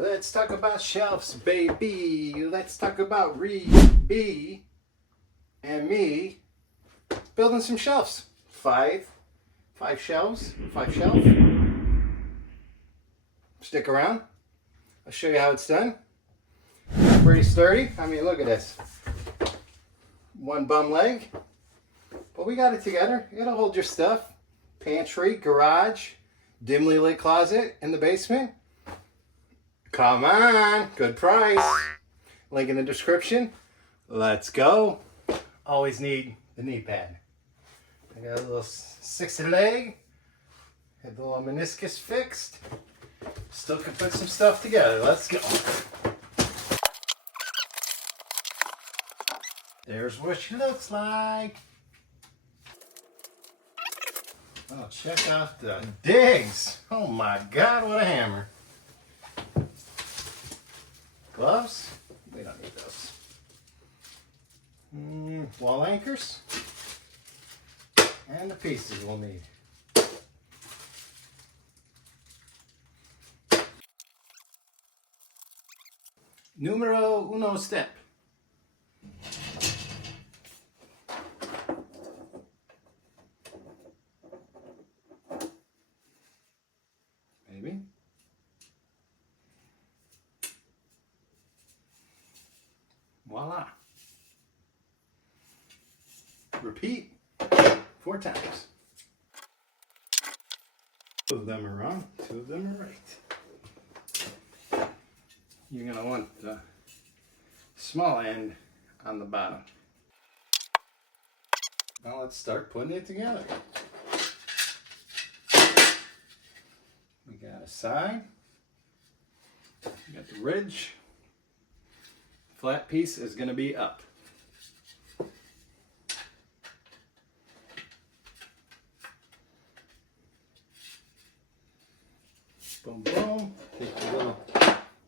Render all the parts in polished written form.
Let's talk about shelves, baby. Let's talk about Reibii and me building some shelves. Five shelves, 5 shelf. Stick around. I'll show you how it's done. Pretty sturdy. I mean, look at this. One bum leg. But we got it together. It'll hold your stuff. Pantry, garage, dimly lit closet in the basement. Come on, good price. Link in the description. Let's go. Always need the knee pad. I got a little 60 leg. Had the little meniscus fixed. Still can put some stuff together. Let's go. There's what she looks like. Oh, check out the digs. Oh my God, what a hammer. Gloves? We don't need those. Wall anchors. And the pieces we'll need. Numero uno step. Maybe. Voila. Repeat 4 times. 2 of them are wrong, 2 of them are right. You're going to want the small end on the bottom. Now let's start putting it together. We got a side. We got the ridge. Flat piece is going to be up. Boom, boom. Take the little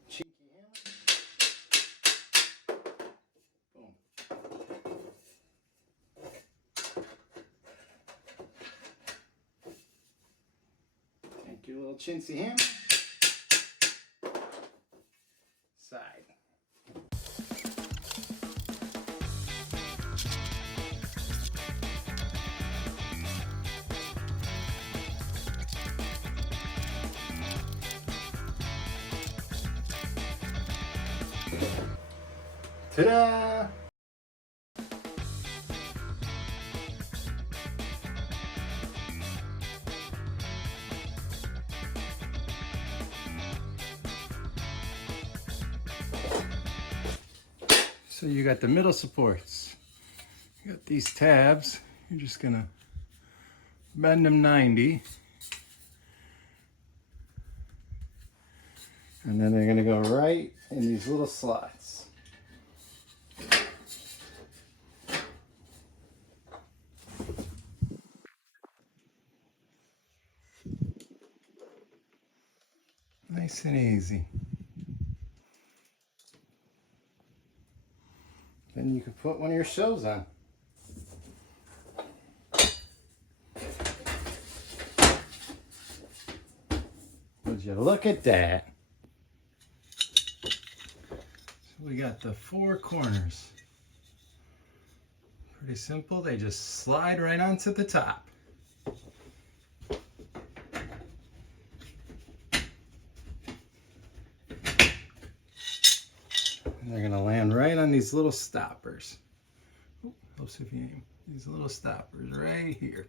cheeky hammer. Boom. Take your little chintzy hammer. Side. Ta-da! So you got the middle supports. You got these tabs. You're just gonna bend them 90. And then they're gonna go right in these little slots. Nice and easy. Then you can put one of your shelves on. Would you look at that? So we got the 4 corners. Pretty simple, they just slide right onto the top. And they're gonna land right on these little stoppers. Oh, helps if you aim. These little stoppers right here.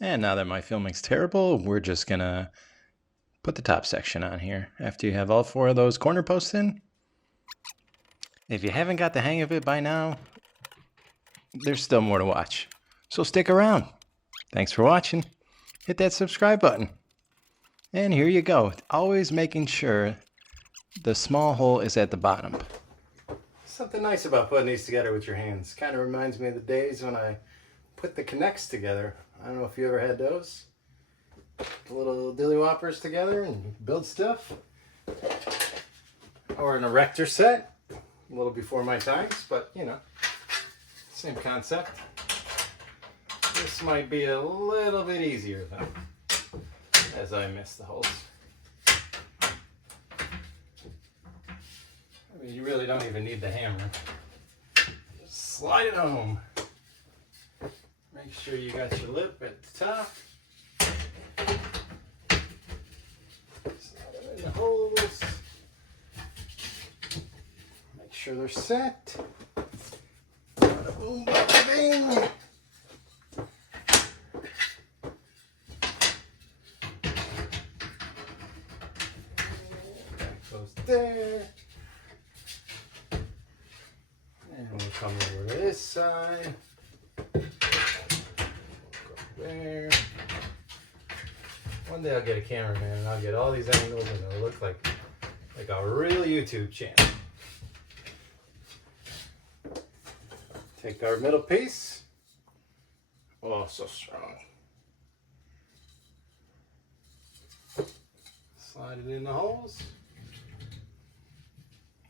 And now that my filming's terrible, we're just gonna put the top section on here after you have all 4 of those corner posts in. If you haven't got the hang of it by now, there's still more to watch. So stick around. Thanks for watching. Hit that subscribe button. And here you go. Always making sure the small hole is at the bottom. Something nice about putting these together with your hands. Kind of reminds me of the days when I put the connects together. I don't know if you ever had those. The little dilly whoppers together and build stuff. Or an erector set. A little before my times, but you know, same concept. This might be a little bit easier though, as I miss the holes. You really don't even need the hammer. Just slide it home. Make sure you got your lip at the top. Slide it in the holes. Make sure they're set. Bada boom, bada bing. That goes there. And we'll come over to this side. Go there. One day I'll get a cameraman and I'll get all these angles and it'll look like a real YouTube channel. Take our middle piece. Oh, so strong. Slide it in the holes.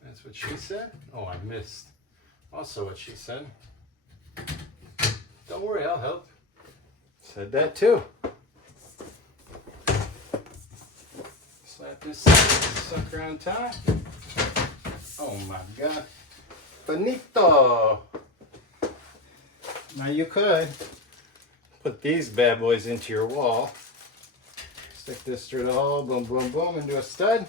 That's what she said. Oh, I missed. Also what she said. Don't worry, I'll help. Said that too. Slap this sucker on top. Oh my God. Bonito. Now you could put these bad boys into your wall. Stick this through the hole, boom, boom, boom, into a stud.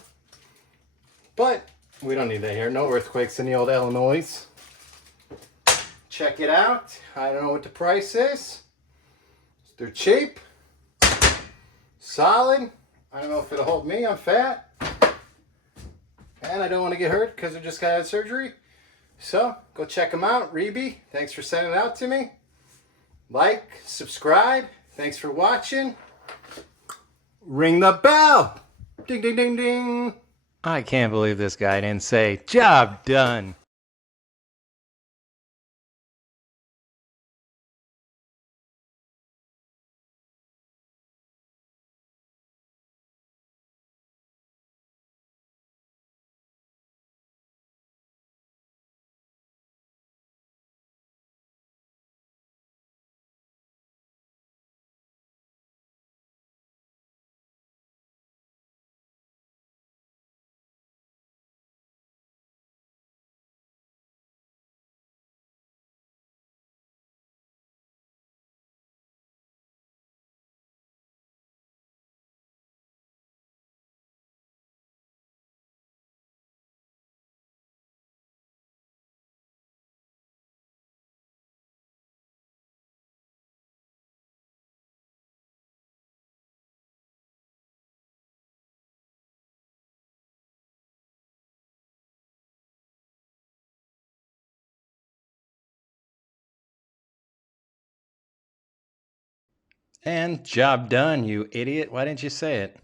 But we don't need that here. No earthquakes in the old Illinois. Check it out. I don't know what the price is. They're cheap. Solid. I don't know if it'll hold me. I'm fat. And I don't want to get hurt because I just got out of surgery. So, go check them out. Reibii, thanks for sending it out to me. Like, subscribe. Thanks for watching. Ring the bell. Ding, ding, ding, ding. I can't believe this guy didn't say, job done. And job done, you idiot. Why didn't you say it?